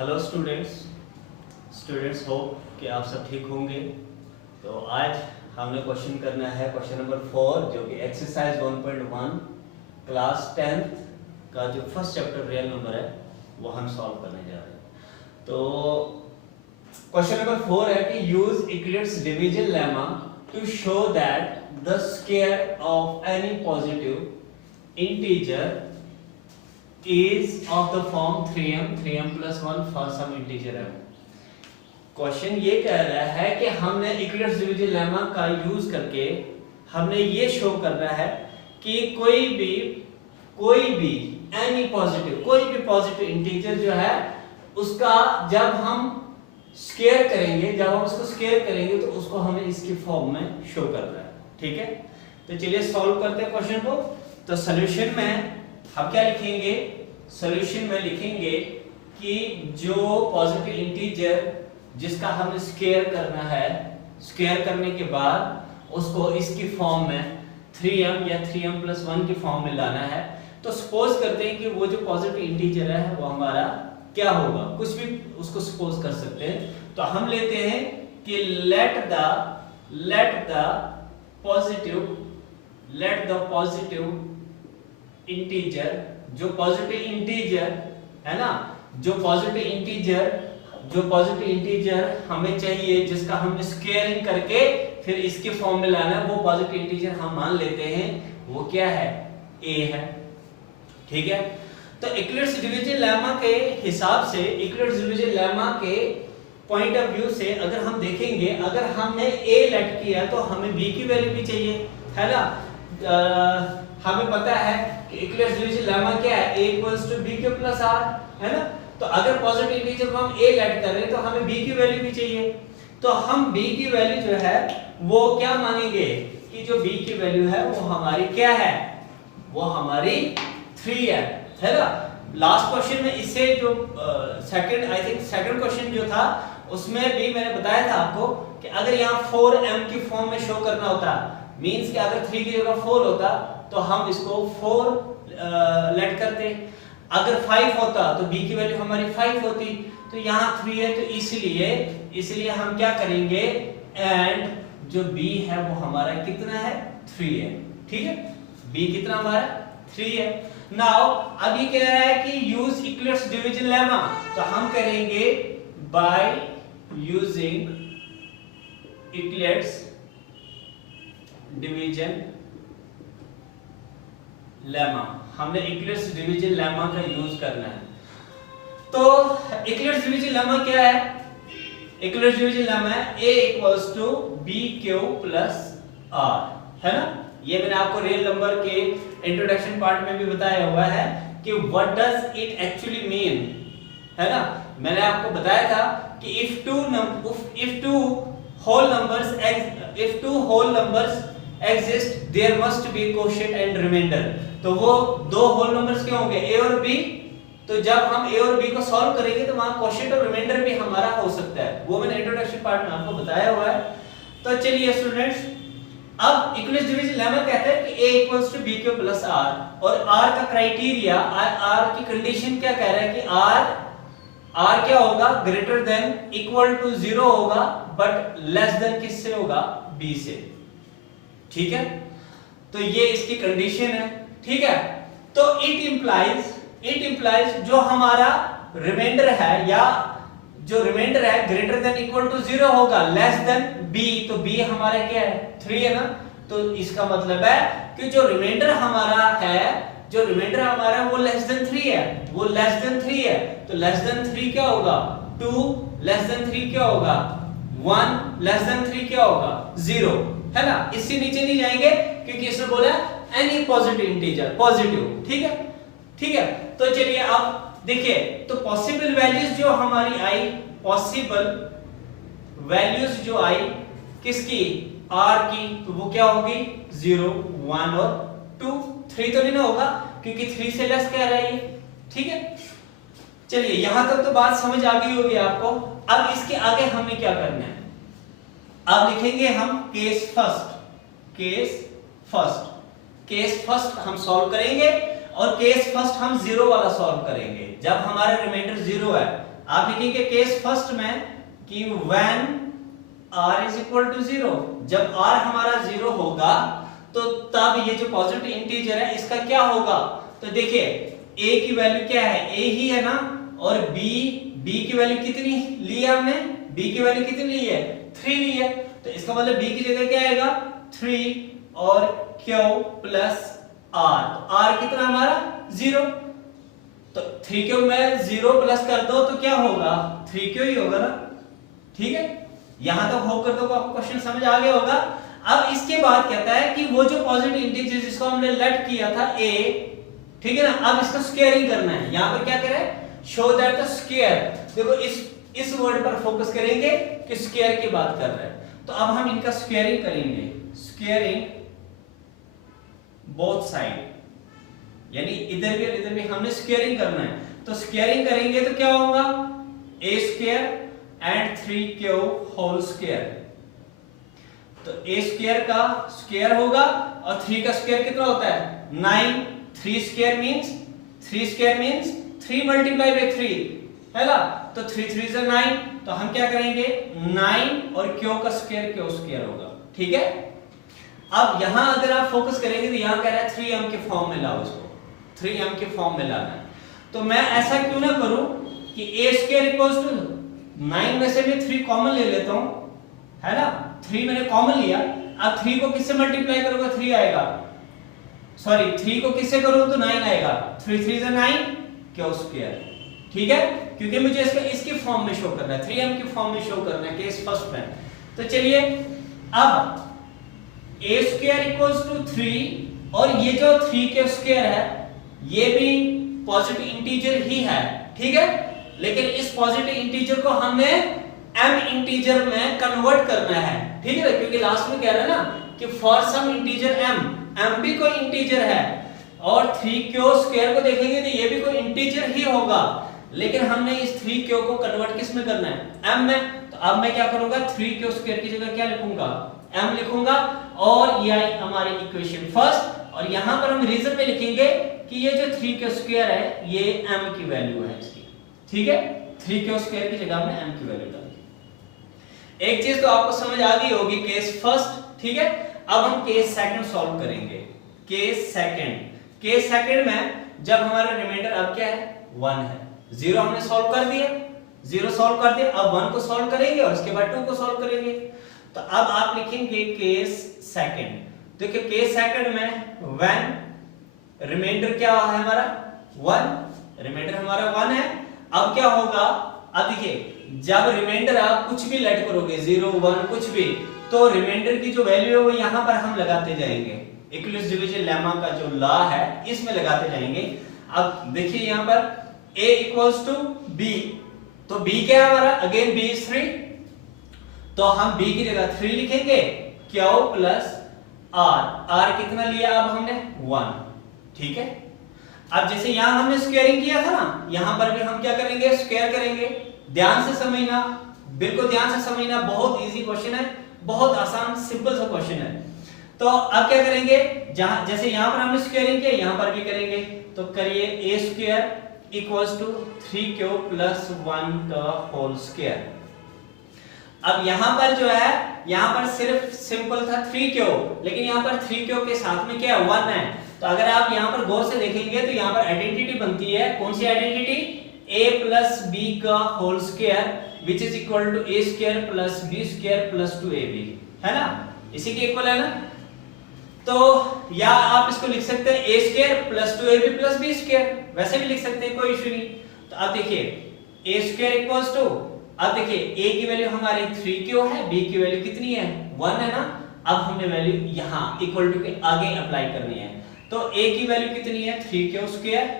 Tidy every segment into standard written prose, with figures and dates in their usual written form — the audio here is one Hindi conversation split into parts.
हेलो स्टूडेंट्स होप कि आप सब ठीक होंगे। तो आज हमने क्वेश्चन करना है क्वेश्चन नंबर 4 जो कि एक्सरसाइज 1.1 क्लास 10th का जो फर्स्ट चैप्टर रियल नंबर है वो हम सॉल्व करने जा रहे हैं। तो क्वेश्चन नंबर 4 है कि use Euclid's division lemma to show that the square of any positive integer is of the form 3m plus 1 for some integer m। Question ये कह रहा है कि हमने यूक्लिड्स डिवीजन लेमा का यूज करके हमने ये शो करना है कि कोई भी एनी पॉजिटिव कोई भी पॉजिटिव इंटीजर जो है उसका जब हम स्क्वायर करेंगे तो उसको हमें इसकी फॉर्म में शो करना है। ठीक है, तो चलिए सॉल्व करते हैं क्वेश्चन को। तो सॉल्यूशन में हम क्या लिखेंगे? सॉल्यूशन में लिखेंगे कि जो पॉजिटिव इंटीजर जिसका हमें स्क्वायर करना है, स्क्वायर करने के बाद उसको इसकी फॉर्म में 3m या 3m plus 1 की फॉर्म में लाना है। तो सपोज करते हैं कि वो जो पॉजिटिव इंटीजर है वो हमारा क्या होगा, कुछ भी उसको सपोज कर सकते हैं। तो हम लेते हैं कि लेट द पॉजिटिव इंटीजर, जो पॉजिटिव इंटीजर है ना, जो पॉजिटिव इंटीजर हमें चाहिए जिसका हमने स्क्वायरिंग करके फिर इसके फॉर्म में लाना है, वो पॉजिटिव इंटीजर हम मान लेते हैं वो क्या है, a है। ठीक है, तो यूक्लिड्स डिवीजन लेमा के हिसाब से, यूक्लिड्स डिवीजन लेमा के पॉइंट ऑफ व्यू से अगर हम देखेंगे, अगर हमने a लेट किया तो हमें b की वैल्यू भी चाहिए, है ना। हमें पता है कि यूक्लिड्स डिवीजन लेमा क्या है, a = b + r, है ना। तो अगर पॉजिटिव इंटीजर को हम a लेट कर रहे हैं तो हमें b की वैल्यू भी चाहिए। तो हम b की वैल्यू जो है वो क्या मानेंगे कि जो b की वैल्यू है वो हमारी क्या है, वो हमारी 3 है ना। लास्ट क्वेश्चन में इससे जो सेकंड क्वेश्चन जो था उसमें भी मैंने बताया था आपको कि अगर यहाँ 4m की फॉर्म में शो करना होता, मींस कि अगर 3 की जगह 4 होता तो हम इसको 4 लेट करते, अगर 5 होता तो b की वैल्यू हमारी 5 होती। तो यहाँ 3 है तो इसलिए हम क्या करेंगे, एंड जो b है वो हमारा कितना है, 3 है। ठीक है, b कितना हमारा 3 है। नाउ अब ये कह रहा है कि यूज यूक्लिड्स डिवीजन लेमा, तो हम करेंगे by using Euclid's division lemma, हमने यूक्लिड्स डिवीजन लेमा का यूज करना है। तो यूक्लिड्स डिवीजन लेमा क्या है? यूक्लिड्स डिवीजन लेमा है a = bq + r, है ना। ये मैंने आपको रियल नंबर के इंट्रोडक्शन पार्ट में भी बताया हुआ है कि what does it actually mean, है ना। मैंने आपको बताया था कि if two whole numbers exist there must be quotient and remainder। तो वो दो होल नंबर्स क्या होंगे, a और b। तो जब हम a और b को सॉल्व करेंगे तो वहां क्वोशिएंट और रिमाइंडर भी हमारा हो सकता है, वो मैंने इंट्रोडक्शन पार्ट में आपको बताया हुआ है। तो चलिए स्टूडेंट्स, अब यूक्लिड्स डिवीजन लेमा कहता है कि a = bq + r, और r का क्राइटेरिया, r की कंडीशन क्या कह रहा है कि r क्या होगा, ग्रेटर देन इक्वल टू 0 होगा, बट लेस देन किससे होगा, b से। ठीक है, तो ये इसकी कंडीशन है। ठीक है, तो इट इंप्लाइज जो हमारा रिमाइंडर है, या जो रिमाइंडर है ग्रेटर देन इक्वल टू 0 होगा, लेस देन b, तो b हमारा क्या है, 3 है ना। तो इसका मतलब है कि जो रिमाइंडर हमारा वो लेस देन 3 है, तो लेस देन 3 क्या होगा, 2, लेस देन 3 क्या होगा, 1, लेस देन 3 क्या होगा, 0, है ना। इससे नीचे नहीं जाएंगे क्योंकि इसने बोला एनी पॉजिटिव इंटीजर, पॉजिटिव। ठीक है, तो चलिए आप देखिए, तो पॉसिबल वैल्यूज जो हमारी आई, किसकी, r की, तो वो क्या होगी, 0, 1 और 2, 3 तो नहीं ना होगा क्योंकि 3 से लेस कह रहा है ये। ठीक है, चलिए यहां तक तो बात समझ आ गई होगी आपको। अब इसके आगे हमें क्या करना है, अब लिखेंगे हम केस फर्स्ट हम सॉल्व करेंगे और केस फर्स्ट हम जीरो वाला सॉल्व करेंगे जब हमारा रिमाइंडर जीरो है। आप लिखेंगे केस फर्स्ट में कि when r is equal to zero, जब r हमारा जीरो होगा तो तब ये जो पॉजिटिव इंटीजर है इसका क्या होगा। तो देखिए a की वैल्यू क्या है, a ही है ना, और b की वैल्यू कितनी ली है हमने, b की वैल्यू कितनी ली है, 3 ली है। तो इसका मतलब b की जगह क्या आएगा 3 और q प्लस r, तो r कितना हमारा 0, तो 3q में 0 प्लस कर दो तो क्या होगा 3q ही होगा ना। ठीक है, यहां तक होप करते हो आपको क्वेश्चन समझ आ गया होगा। अब इसके बाद कहता है कि वो जो पॉजिटिव इंटीजर जिसको हमने लेट किया था a, ठीक है ना, अब इसका स्क्वायरिंग करना है। यहां पर क्या करें, शो दैट द स्क्वायर, देखो इस वर्ड पर फोकस करेंगे कि स्क्वायर की बात कर रहे हैं। तो अब हम इनका स्क्वायरिंग करेंगे, स्क्वायरिंग बोथ साइड, यानी इधर भी और इधर भी हमने स्क्वायरिंग करना है। तो स्क्वायरिंग करेंगे तो क्या होगा, a square and 3q whole square. तो a स्क्वायर का स्क्वायर होगा और 3 का स्क्वायर कितना होता है 9, 3 स्क्वायर मींस 3 मल्टीप्लाई बाय 3 है ना, तो 3 3 से 9, तो हम क्या करेंगे 9 और q का स्क्वायर q स्क्वायर होगा। ठीक है, अब यहां अगर आप फोकस करेंगे तो यहां कह रहा है 3m के फॉर्म में लाओ, इसको 3m के फॉर्म में लाना है। तो मैं ऐसा क्यों ना करूं कि a स्क्वायर इक्वल्स टू 9 में से मैं 3 कॉमन ले लेता हूं, है ना, 3 मैंने कॉमन लिया। अब 3 को किससे मल्टीप्लाई करोगे 3 आएगा, सॉरी 3 को किससे करो तो 9 आएगा, 3 3 से 9 q स्क्वायर। ठीक है, क्योंकि मुझे इसके फॉर्म में शो करना है, 3m के फॉर्म में शो करना है केस फर्स्ट में। तो चलिए अब a स्क्वायर इक्वल्स टू 3 और ये जो 3 स्क्वायर है ये भी पॉजिटिव इंटीजर ही है। ठीक है, लेकिन इस पॉजिटिव इंटीजर को हमने m इंटीजर में कन्वर्ट करना है। ठीक है, क्योंकि लास्ट में कह रहा है ना कि फॉर सम इंटीजर m भी कोई इंटीजर है, और 3q स्क्वायर को देखेंगे तो ये भी कोई इंटीजर ही होगा, लेकिन हमने इस 3q को कन्वर्ट किस में करना है m में। तो अब मैं क्या करूंगा 3q स्क्वायर की जगह क्या लिखूंगा m लिखूंगा, और ये आई हमारी इक्वेशन फर्स्ट। और यहां पर हम रीजन में लिखेंगे कि ये जो 3q स्क्वायर है ये m की वैल्यू है इसकी। ठीक है, 3q स्क्वायर की जगह हमने m की वैल्यू डाल दी। एक चीज तो आपको समझ आ गई होगी केस फर्स्ट। ठीक है, अब हम केस सेकंड सॉल्व करेंगे। केस सेकंड में जब हमारा रिमाइंडर अब क्या है 1 है, 0 हमने सॉल्व कर दिया, 0 सॉल्व कर दिया, अब 1 को सॉल्व करेंगे और उसके बाद 2 को सॉल्व करेंगे। तो अब आप लिखेंगे केस सेकंड। देखिए केस सेकंड में व्हेन रिमाइंडर क्या है हमारा 1, रिमाइंडर हमारा 1 है। अब क्या होगा, अब देखिए जब रिमाइंडर आप कुछ भी लेट करोगे 0 1 कुछ भी, तो रिमाइंडर की जो वैल्यू है वो यहां पर हम लगाते जाएंगे, इक्विवेलेंस डिवीजन लेमा का जो लॉ है इसमें लगाते जाएंगे। अब देखिए यहां पर a इक्वल्स टू b, तो b क्या है हमारा, अगेन b इज 3, तो हम b की जगह 3 लिखेंगे, q प्लस r कितना लिया अब हमने 1। ठीक है, अब जैसे यहां हमने स्क्वायरिंग किया था ना, यहां पर भी हम क्या करेंगे स्क्वायर करेंगे। ध्यान से समझना, बिल्कुल ध्यान से समझना, बहुत इजी क्वेश्चन है, बहुत आसान सिंपल सा क्वेश्चन है। तो अब क्या करेंगे, जहां जैसे यहां पर हमने स्क्वायरिंग किया यहां पर भी करेंगे, तो करिए a square equals to 3q plus 1 का होल स्क्वायर। अब यहां पर जो है, यहां पर सिर्फ सिंपल था 3q, लेकिन यहां पर 3q के साथ में क्या 1 है। तो अगर आप यहां पर गौर से देखेंगे तो यहां पर आइडेंटिटी बनती है, कौन सी आइडेंटिटी, a प्लस b का whole square which is equal to a square plus b square plus 2ab, है ना, इसी के इक्वल है ना। तो या आप इसको लिख सकते हैं a square plus 2ab plus b square, वैसे भी लिख सकते हैं, कोई इशू नहीं। तो अब देखिए a square equals to, अब देखिए a की वैल्यू हमारी 3q है, b की वैल्यू कितनी है 1 है ना। अब हमने वैल्यू यहां इक्वल टू के आगे अप्लाई करनी है, तो a की वैल्यू कितनी है 3q स्क्वायर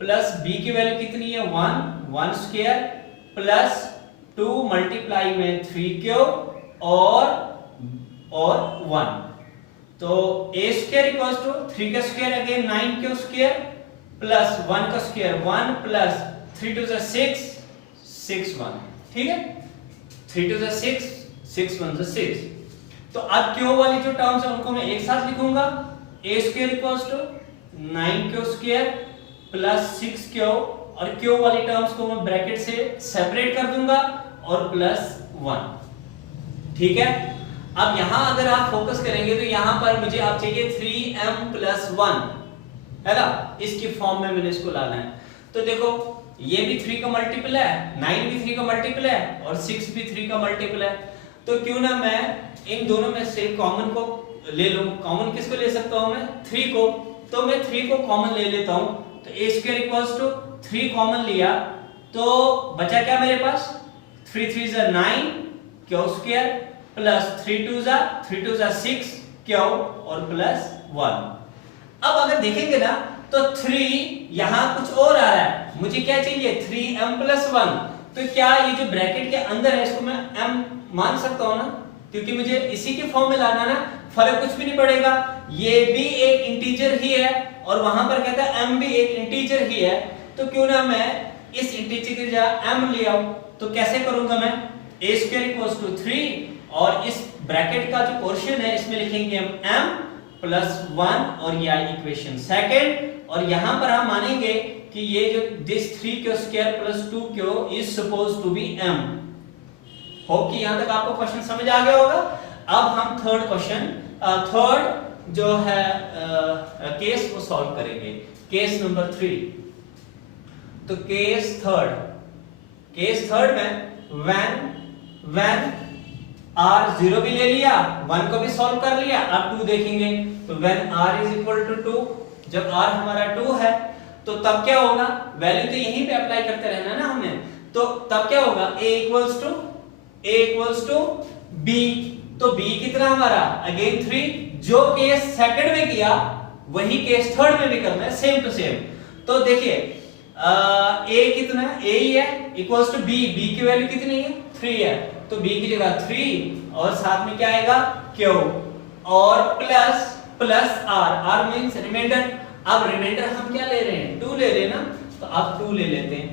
प्लस b की वैल्यू कितनी है 1 स्क्वायर प्लस 2 मल्टीप्लाई में 3q और 1, तो a स्क्वायर इक्वल्स टू 3 का square again 9q square plus 1 का स्क्वायर 1 प्लस 3 टू 6 6 1। ठीक है, 3 टू 6 6 1 6। तो अब q वाली जो टर्म्स है उनको मैं एक साथ लिखूंगा, a square equals to 9 q square plus 6 q, और क्यू वाली टर्म्स को मैं ब्रैकेट से सेपरेट कर दूंगा और प्लस 1। ठीक है, अब यहां अगर आप फोकस करेंगे तो यहां पर मुझे आप चाहिए 3m प्लस 1, है ना, इसकी फॉर्म में मैंने इसको लाना है। तो देखो ये भी 3 का मल्टीपल है, 9 भी 3 का मल्टीपल है और 6 भी 3 का मल्टीपल है। तो क्यों ना मैं इन दोनों में से कॉमन को ले लूं। कॉमन किसको ले सकता हूं मैं? 3 को। तो मैं 3 को कॉमन ले लेता हूं। तो a square equals to 3 common लिया तो बचा क्या मेरे पास? 3 3 जा 9 क्यू स्क्वायर प्लस 3 2 जा 6 क्यू और प्लस 1। अब अगर देखेंगे ना तो 3 यहां कुछ और आ रहा है, मुझे क्या चाहिए? 3m plus 1। तो क्या ये जो ब्रैकेट के अंदर है इसको मैं m मान सकता हूं ना, क्योंकि मुझे इसी के फॉर्म में लाना ना, फर्क कुछ भी नहीं पड़ेगा। ये भी एक इंटीजर ही है और वहां पर कहता है m भी एक इंटीजर ही है। तो क्यों ना मैं इस इंटीजर की जगह m ले आऊं। तो कैसे करूंगा मैं? a स्क्वायर इक्वल्स टू 3 और इस ब्रैकेट का जो पोर्शन है इसमें लिखेंगे हम m प्लस 1 और ये आई इक्वेशन सेकंड। और यहां पर हम मानेंगे कि ये जो this 3 square plus 2 is suppose to be m। Hope कि यहां तक आपको क्वेश्चन समझ आ गया होगा। अब हम थर्ड क्वेश्चन, थर्ड जो है केस को सॉल्व करेंगे, केस नंबर 3। तो केस थर्ड में व्हेन r 0 भी ले लिया, 1 को भी सॉल्व कर लिया, अब 2 देखेंगे। तो when r is equal to 2, जब r हमारा 2 है तो तब क्या होगा? वैल्यू तो यहीं पे अप्लाई करते रहना ना हमने। तो तब क्या होगा? a equals to b। तो b कितना हमारा? अगेन 3। जो केस सेकंड में किया वही केस थर्ड में भी करना है, सेम टू सेम। तो देखिए a कितना है? a ही है, इक्वल्स टू b। b की वैल्यू कितनी है? 3 है। तो b की जगह 3 और साथ में क्या आएगा? q और प्लस r मींस रिमाइंडर। अब रिमाइंडर हम क्या ले रहे हैं? 2 ले रहे हैं ना, तो अब 2 ले लेते हैं।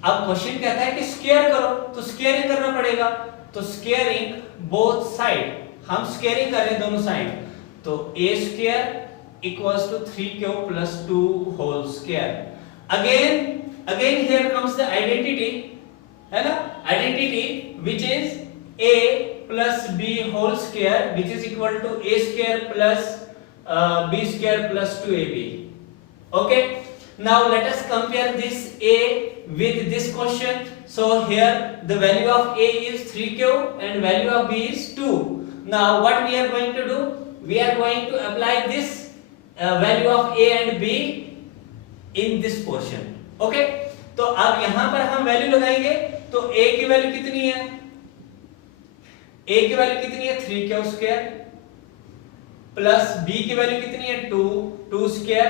अब क्वेश्चन कहता है कि स्क्वायर करो, तो स्क्वायरिंग करना पड़ेगा। तो स्क्वायरिंग बोथ साइड, हम स्क्वायरिंग कर रहे हैं दोनों साइड। तो a square equals to 3q plus 2 whole square. Again here comes the identity, है ना, identity which is a plus b whole square which is equal to a square plus b square plus 2ab। okay, now let us compare this a with this question. So here the value of a is 3q and value of b is 2. Now what we are going to do? We are going to apply this value of a and b in this portion. okay, तो अब यहां पर हम वैल्यू लगाएंगे। तो a की वैल्यू कितनी है? a की वैल्यू कितनी है? 3q स्क्वायर प्लस b की वैल्यू कितनी है? 2 स्क्वायर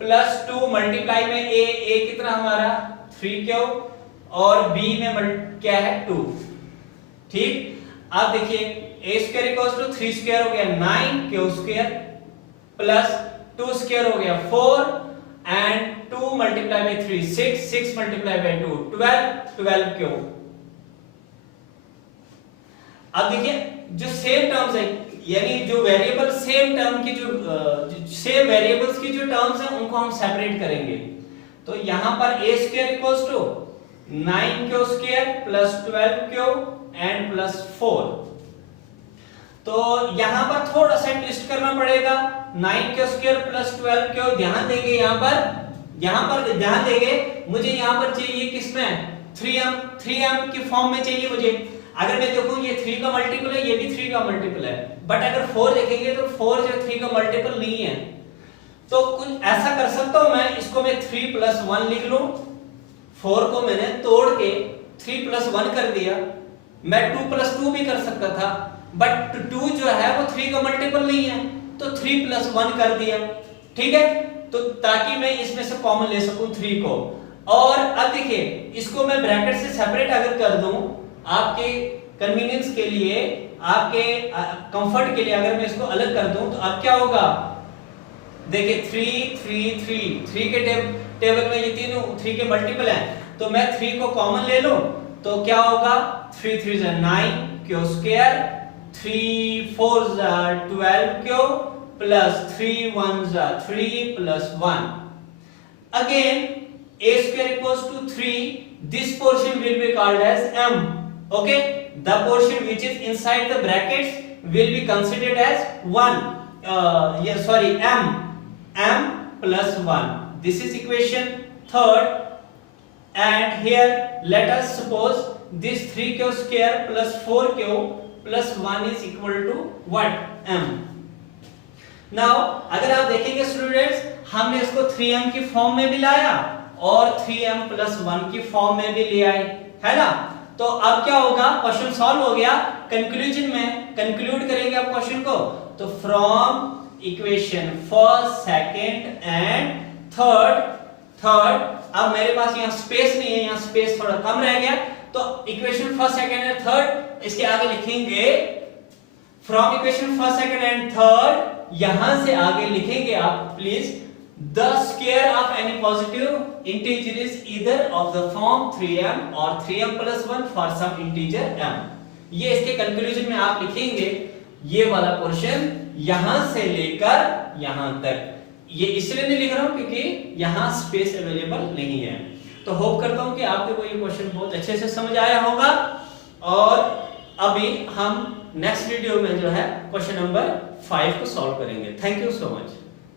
प्लस 2 मल्टीप्लाई में a कितना हमारा? 3q और b में क्या है? 2। ठीक, अब देखिए a square equals to 3 square हो गया 9q स्क्वायर प्लस 2 स्क्वायर हो गया 4 and 2 multiply by 3 6 multiply by 2 12q। अब देखिए जो सेम टर्म्स है, यानी जो वेरिएबल सेम टर्म की जो सेम वेरिएबल्स की जो टर्म्स हैं उनको हम सेपरेट करेंगे। तो यहां पर a square equals to 9q square plus 12q and plus 4। तो यहां पर थोड़ा सा ट्विस्ट करना पड़ेगा। 9q स्क्वायर प्लस 12q ध्यान देंगे, यहां पर ध्यान देंगे। मुझे यहां पर चाहिए किसमें? 3m की फॉर्म में चाहिए मुझे। अगर मैं देखूं ये 3 का मल्टीपल है, ये भी 3 का मल्टीपल है, बट अगर 4 देखेंगे तो 4 जो 3 का मल्टीपल नहीं है। तो कुछ ऐसा कर सकता हूं मैं, इसको मैं 3 प्लस 1 लिख लूं। 4 को मैंने तोड़ के 3 प्लस 1 कर दिया। मैं 2 प्लस 2 भी कर सकता था, बट 2 जो है वो 3 का मल्टीपल नहीं है, तो 3 प्लस 1 कर दिया। ठीक है, तो ताकि मैं इसमें से कॉमन ले सकूं 3 को। और अब देखिए इसको मैं ब्रैकेट से सेपरेट अगर कर दूं आपके कन्वीनियंस के लिए, आपके कंफर्ट के लिए, अगर मैं इसको अलग कर दूं तो अब क्या होगा? देखिए 3 के टेबल में ये तीनों 3 के मल्टीपल हैं, तो मैं 3 को कॉमन ले लूं तो क्या होगा? 3 3 9q square, 3 4 12q plus 3 1s are 3 plus 1. Again, a square equals to 3. This portion will be called as m. Okay, the portion which is inside the brackets will be considered as 1. M plus 1. This is equation third. And here let us suppose this 3 cube square plus 4 cube plus 1 is equal to what? m. Now अगर आप देखेंगे स्टूडेंट्स, हमने इसको 3m की फॉर्म में भी लाया और 3m plus 1 की फॉर्म में भी ले आए, है ना? तो अब क्या होगा, क्वेश्चन सॉल्व हो गया। कंक्लूजन में कंक्लूड करेंगे आप क्वेश्चन को, तो from equation first, second and third, अब मेरे पास यहाँ स्पेस नहीं है, यहाँ स्पेस थोड़ा कम रह गया, तो equation first, second and third, इसके आगे लिखेंगे from equation first, second and third, यहां से आगे लिखेंगे आप please, the square of any positive integer is either of the form 3m or 3m plus 1 for some integer m. ये इसके कंक्लूजन में आप लिखेंगे ये वाला पोर्शन यहां से लेकर यहां तक। ये इसलिए नहीं लिख रहा हूं क्योंकि यहां स्पेस अवेलेबल नहीं है। तो होप करता हूं कि आपको को ये क्वेश्चन बहुत अच्छे से समझ आया होगा, और अभी हम नेक्स्ट वीडियो में जो है क्वेश्चन नंबर 5 को सॉल्व करेंगे। Thank you so much.